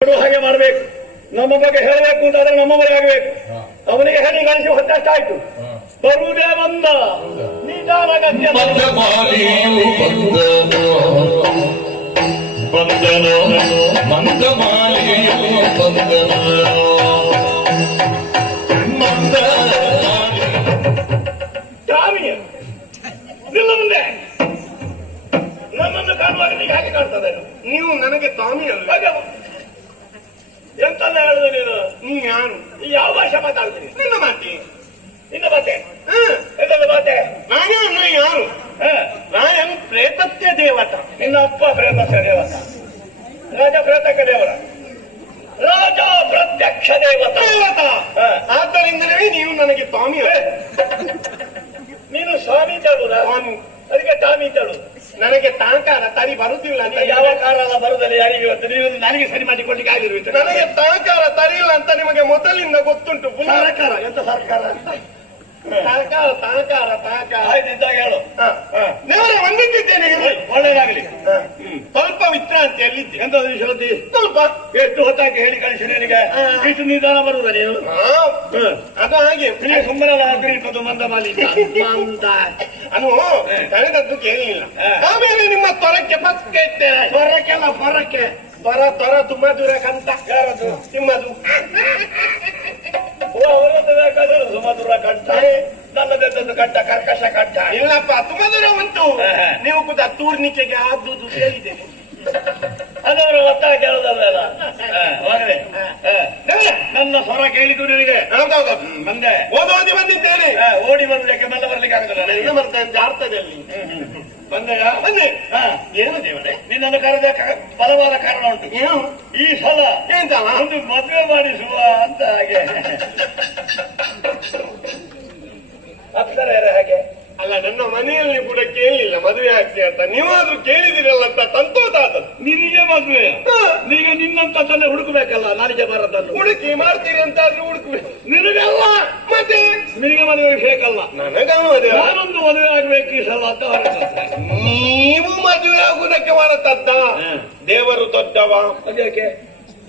ಹಾಗೆ ಮಾಡಬೇಕು. ನಮ್ಮ ಬಗ್ಗೆ ಹೇಳಬೇಕು ಅಂತಾದ್ರೆ ನಮ್ಮವರೇ ಆಗಬೇಕು. ಅವನಿಗೆ ಹೇಳಿ ಗಳಿಸಿ ಹೊತ್ತಷ್ಟಾಯ್ತು. ಬರುವುದೇ ಬಂದ ನಿಧಾನಗತ್ಯ ನಿಲ್ಲ ಮುಂದೆ ನನ್ನನ್ನು ಕಾಣುವಾಗ ನಿಮಗೆ ಹಾಗೆ ಕಾಣ್ತದೆ. ನೀವು ನನಗೆ ಸ್ವಾಮಿ ಅಲ್ಲ. ಎಂತೆಲ್ಲ ಹೇಳುದು ನೀನು? ನೀ ಯಾರು? ಯಾವ ಭಾಷೆ ಮಾತಾಡ್ತೀನಿ? ನಿನ್ನ ಮಾತಿ. ನಿನ್ನ ಮಾತೆ ಎಂತದ ಮಾತೆ? ನಾನು ಯಾರು? ನಾನು ಪ್ರೇತತ್ಯ ದೇವತ. ನಿನ್ನ ಅಪ್ಪ ಪ್ರೇತಸ್ಯ ದೇವತ, ರಾಜ ಪ್ರೇತಕ ದೇವರ, ರಾಜ ಪ್ರತ್ಯಕ್ಷ ದೇವತ. ಆದ್ದರಿಂದಲೇ ನೀವು ನನಗೆ ಸ್ವಾಮಿ ಅಲ್ಲ. ನೀನು ಸ್ವಾಮಿ ತಳುದ? ಅದಕ್ಕೆ ತಾಮಿ ತಳು. ನನಗೆ ತಾಂಕಾರ ತರಿ ಬರುದಿಲ್ಲ. ಯಾವ ಕಾರಣ ಬರುದಲ್ಲ ಯಾರಿಗೆ ಇವತ್ತು? ನೀವು ನನಗೆ ಸರಿ ಮಾಡಿಕೊಡ್ಲಿಕ್ಕೆ ಆಗಿರುವುದು. ನನಗೆ ತಾಂಕಾರ ತರಿಲ್ಲ ಅಂತ ನಿಮಗೆ ಮೊದಲಿಂದ ಗೊತ್ತುಂಟು. ಸರ್ಕಾರ ಎಂತ ಸರ್ಕಾರ? ತಾಂಕಾರ ತಾಂಕಾರ ತಾಂಕಾರ ಆಯ್ತಿದ್ದಾಗ ಹೇಳು. ದೇವರ ಬಂದಿದ್ದೇನೆ. ಒಳ್ಳೇದಾಗಲಿ. ಸ್ವಲ್ಪ ವಿಶ್ರಾಂತಿಯಲ್ಲಿದ್ದೆ. ಎಂತ ಶ್ರದ್ಧಿ? ಸ್ವಲ್ಪ. ಎಷ್ಟು ಹೊತ್ತಾಗಿ ಹೇಳಿ ಕಳಿಸಿ ನಿನಗೆ? ಇಷ್ಟು ನಿಧಾನ ಬರುವುದ ನೀನು? ಅದು ಹಾಗೆ ಸುಮ್ಮನೆ ಹಾಕಿರ್ಬೋದು. ಮಂದ ಮಾಲಿಕ ಮಂದ ಅನು ತನಗದ್ದು ಕೇಳಲಿಲ್ಲ. ಆಮೇಲೆ ನಿಮ್ಮ ತ್ವರಕ್ಕೆ ಪಕ್ಕ ಇಟ್ಟೇನೆ. ಹೊರಕ್ಕೆಲ್ಲ ಹೊರಕ್ಕೆ ತ್ವರ ತುಂಬಾ ದೂರ ಕಂತ. ಯಾರದು? ನಿಮ್ಮದು. ಅವರದ್ದು ಬೇಕಾದ್ರೆ ಸುಮಧುರ ಕಂಠ, ನನ್ನದೊಂದು ಕಂಠ ಕರ್ಕಶ ಕಂಠ. ಇಲ್ಲಪ್ಪ, ತುಂಬಾ ದೂರ ಉಂಟು. ನೀವು ಕೂಡ ತೂರ್ನಿಕೆಗೆ ಆದುದು ಕೇಳಿದ್ದೇನೆ. ಅದರ ಒತ್ತಾಯ ಕೇಳೋದಲ್ಲ. ನನ್ನ ಸ್ವರ ಕೇಳಿದ್ದು ನಿನಗೆ? ಹೌದೌದು. ಬಂದೆ ಓದೋದಿ ಬಂದಿದ್ದೇನೆ. ಓಡಿ ಬರ್ಲಿಕ್ಕೆ ಮಲ್ಲ ಬರ್ಲಿಕ್ಕೆ ಆಗುದಿಲ್ಲ. ನನಗೆ ಬರ್ತೇನೆ ಜಾರ್ತದಲ್ಲಿ. ಬಂದೆಯ? ಬಂದೆ. ಏನು ದೇವರೇ ನಿನ್ನನ್ನು ಕರೆದ ಬಲವಾದ ಕಾರಣ ಉಂಟು. ಏನು ಈ ಸಲ ಎಂತ ಒಂದು ಮದುವೆ ಮಾಡಿಸುವ ಅಂತ. ಹಾಗೆ ಅಕ್ಷರ ಹಾಗೆ ಅಲ್ಲ, ನನ್ನ ಮನೆಯಲ್ಲಿ ಕೂಡ ಕೇಳಲಿಲ್ಲ ಮದುವೆ ಆಗ್ತಿ ಅಂತ. ನೀವಾದ್ರೂ ಕೇಳಿದಿರಲ್ಲ ಅಂತ ಸಂತೋಷ ಆದದ್ದು. ನಿನಗೆ ಮದುವೆ? ಈಗ ನಿನ್ನಂತಲ್ಲೇ ಹುಡುಕಬೇಕಲ್ಲ. ನನಗೆ ಬರದನ್ನು ಹುಡುಕಿ ಮಾಡ್ತೀರಿ ಅಂತಾದ್ರೂ ಹುಡುಕ್ಬೇಕು. ನಿನಗಲ್ಲ ಮತ್ತೆ ನಿನಗೆ ಮದುವೆ ಬೇಕಲ್ಲ. ನನಗ ಮದುವೆ. ನಾನೊಂದು ಮದುವೆ ಆಗ್ಬೇಕು ಈ ಸಲ ಅಂತ ಹೊರಟಂತೆ. ನೀವು ಮದುವೆ ಆಗುವುದಕ್ಕೆ ಹೊರತದ್ದ. ದೇವರು ದೊಡ್ಡವ. ಅದಕ್ಕೆ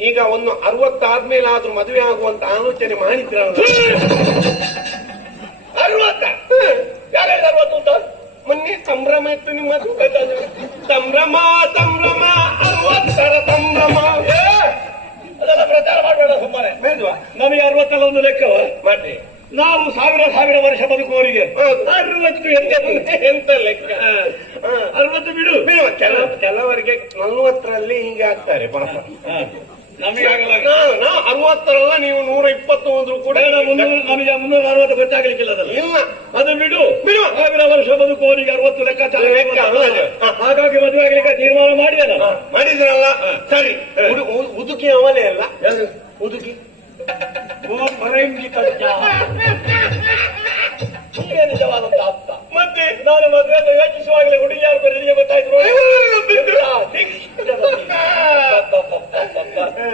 ಈಗ ಒಂದು 60 ಆದ್ಮೇಲೆ ಆದ್ರೂ ಮದುವೆ ಆಗುವಂತ ಆಲೋಚನೆ ಮಾಡಿದ್ರಲ್ಲ. 60? ಯಾರು 60 ಅಂತ? ಮೊನ್ನೆ ಸಂಭ್ರಮ ಇತ್ತು ನಿಮ್ಮದು. ಸಂಭ್ರಮ ಸಂಭ್ರಮ 60ರ ಸಂಭ್ರಮ. ಅದೆಲ್ಲ ಪ್ರಚಾರ ಮಾಡಬೇಡ ಸುಮ್ಮನೆ. ಬೇಡ್ವಾ? ನಮಗೆ 60 ಒಂದು ಲೆಕ್ಕವ ಮಾಡಿ. ನಾವು ಸಾವಿರ ವರ್ಷ ಬದುಕುವವರಿಗೆ 60 ಎಂತ ಲೆಕ್ಕ? 60 ಬಿಡು. ಕೆಲವರಿಗೆ 40ರಲ್ಲಿ ಹೀಗೆ ಆಗ್ತಾರೆ ಪಾಪ. ನಮಗೆ ಆಗಲ್ಲ. 60ರಲ್ಲ, ನೀವು 120 ಹೋದ್ರು ಕೂಡ ನಮಗೆ 360 ಗೊತ್ತಾಗಲಿಕ್ಕಿಲ್ಲ. ಅದಲ್ಲ ಇಲ್ಲ. ಅದು ಬಿಡು. ಸಾವಿರ ವರ್ಷ ಬದುಕುವವರಿಗೆ 60 ಲೆಕ್ಕಾಚಾರ. ಹಾಗಾಗಿ ಮದುವೆ ಆಗ್ಲಿಕ್ಕೆ ತೀರ್ಮಾನ ಮಾಡಿದಲ್ಲ. ಮಾಡಿದ್ರಲ್ಲ. ಸರಿ. ಉದುಕಿ ಅವಲೇ ಅಲ್ಲ. ಉದುಕಿ ಹೀಗೆ ನಿಜವಾದಂತ ಅರ್ಥ. ಮತ್ತೆ ನಾನು ಮದುವೆ ಅಂತ ಯೋಚಿಸುವಾಗಲೇ ಹುಡುಗಿಯಾರು ಬರೀ ಗೊತ್ತಾಯ್ತು.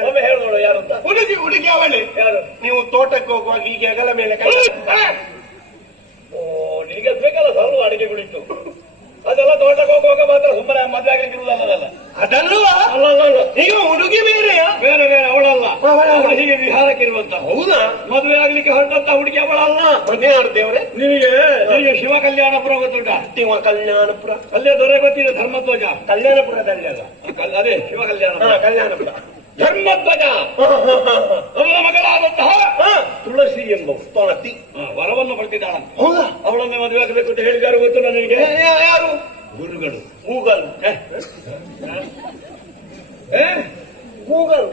ಒಮ್ಮೆ ಹೇಳೋಳು ಯಾರು ಅಂತ. ಹುಡುಗಿ ಅವಳೆ. ಯಾರು? ನೀವು ತೋಟಕ್ಕೆ ಹೋಗುವಾಗ ಹೀಗೆ ಅಗಲ ಮೇಲೆ ನಿನಗೆ ಬೇಕಲ್ಲ ಸ್ವಲ್ಪ ಅಡಿಗೆಗಳಿತ್ತು. ಅದೆಲ್ಲ ತೋಟಕ್ಕೆ ಹೋಗುವಾಗ ಮಾತ್ರ ಸುಮ್ಮನೆ ಮದುವೆ ಆಗ್ಲಿಕ್ಕೆ ಇರುವುದಲ್ಲ. ಅದಲ್ವಾ? ಅಲ್ಲ. ಈಗ ಹುಡುಗಿ ಬೇರೆಯ? ಬೇರೆ ಅವಳಲ್ಲ. ಅವಳು ಹೀಗೆ ವಿಹಾರಕ್ಕೆ ಇರುವಂತ. ಹೌದಾ? ಮದುವೆ ಆಗ್ಲಿಕ್ಕೆ ಹೊರಟಂತ ಹುಡುಗಿ ಅವಳಲ್ಲ. ಮದುವೆ ಆಡ್ದೇವ್ರೆ. ನಿನಗೆ ಶಿವ ಕಲ್ಯಾಣಪುರ ಗೊತ್ತುಂಟ? ಶಿವ ಕಲ್ಯಾಣಪುರ ಅಲ್ಲೇ ದೊರೆ ಗೊತ್ತಿದೆ. ಧರ್ಮಧ್ವಜ. ಕಲ್ಯಾಣಪುರದಲ್ಲಿ ಅಲ್ಲ, ಅದೇ ಶಿವ ಕಲ್ಯಾಣ. ಕಲ್ಯಾಣಪುರ. ಧರ್ಮಧ್ವಜ ಅವಳ ಮಗಳಾದಂತಹ ತುಳಸಿ ಎಂಬವು ತೊಳತಿ ವರವನ್ನು ಪಡೆದಿದ್ದಾಳಂತೆ. ಹೌದಾ? ಅವಳನ್ನೇ ಮದುವೆ ಆಗಬೇಕು ಅಂತ ಹೇಳಿದಾರು ಗೊತ್ತು ನನಗೆ. ಯಾರು? ಗುರುಗಳು. ಗೂಗಲ್. ಗೂಗಲ್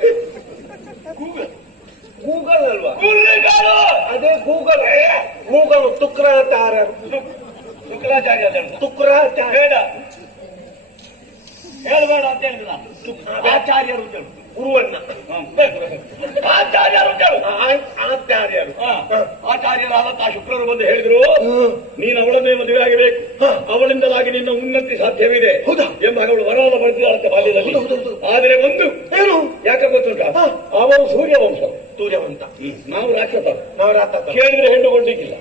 ಗೂಗಲ್ ಅಲ್ವಾ? ಗುರುಗಳು. ಅದೇ ಗೂಗಲ್. ಗೂಗಲ್ ಶುಕ್ರಾಚಾರ್ಯ. ಶುಕ್ರಾಚಾರ್ಯ ಶುಕ್ರಾಚಾರ್ಯ. ಬೇಡ ಹೇಳಬೇಡ ಅಂತ ಹೇಳಿದ ನಾನು. ಆಚಾರ್ಯರು ಅಂತ ಹೇಳು. ಗುರುವನ್ನ ಆಚಾರ್ಯರು ಅಂತ ಹೇಳು. ಆಚಾರ್ಯರು. ಆಚಾರ್ಯರಾದಂತಹ ಶುಕ್ರರು ಬಂದು ಹೇಳಿದ್ರು, ನೀನು ಅವಳನ್ನೇ ಮದುವೆ ಆಗಬೇಕು, ಅವಳಿಂದಲಾಗಿ ನಿನ್ನ ಉನ್ನತಿ ಸಾಧ್ಯವಿದೆ ಎಂಬ ಅವಳು ವರವನ್ನು ಪಡೆದಿದ್ದಾಳಂತೆ ಬಾಲ್ಯದಲ್ಲಿ. ಆದರೆ ಒಂದು ಏನು ಯಾಕೆ ಗೊತ್ತುಂಟ? ಅವರು ಸೂರ್ಯವಂಶ. ಸೂರ್ಯವಂತ. ನಾವು ರಾಕ್ಷಸ. ನಾವು ರಾಕ್ಷಸ. ಕೇಳಿದ್ರೆ ಹೆಣ್ಣು ಕೊಡ್ಲಿಕ್ಕಿಲ್ಲ.